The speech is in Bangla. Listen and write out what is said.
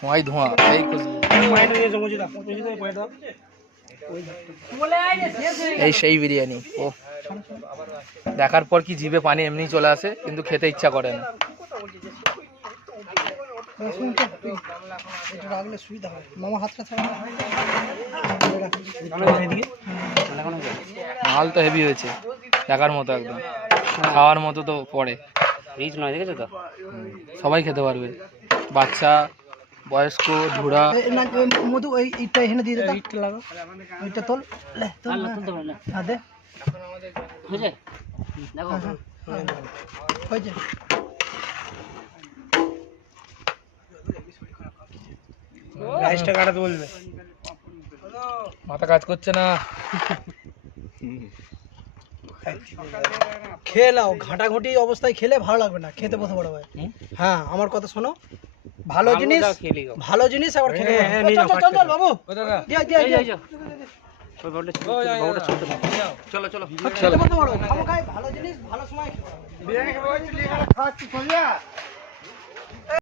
ধোঁয়াই ধোঁয়া, এই খুশবু। এই সেই বিরিয়ানি, ও দেখার পর কি জিভে পানি এমনি চলে আসে, কিন্তু খেতে ইচ্ছা করে না। মাল তো হেভি হয়েছে, দেখার মতো, একদম খাওয়ার মতো তো পড়ে। রিচ নয়, দেখেছো তো, সবাই খেতে পারবে, বাচ্চা, বয়স্ক, ঝুড়া। মধু এইটা এখানে দিয়ে দে, ইটটা লাগা, ওইটা তোল, লে তোল না, তুলতে পারে না, হ্যাঁ দে, বুঝে দেখো ওই যে রাইসটা কাটাতে বলবে, মাথা কাজ করছে না। খেয়ে নাও, ঘাটাঘুটি অবস্থায় খেলে ভালো লাগবে না, খেতে বসে বড় ভাই। হ্যাঁ আমার কথা শোনো, ভালো জিনিস, ভালো জিনিস আবার খেতে চল চল বাবু, চলো চলো চলো, ভালো জিনিস ভালো সময় খাচ্ছি।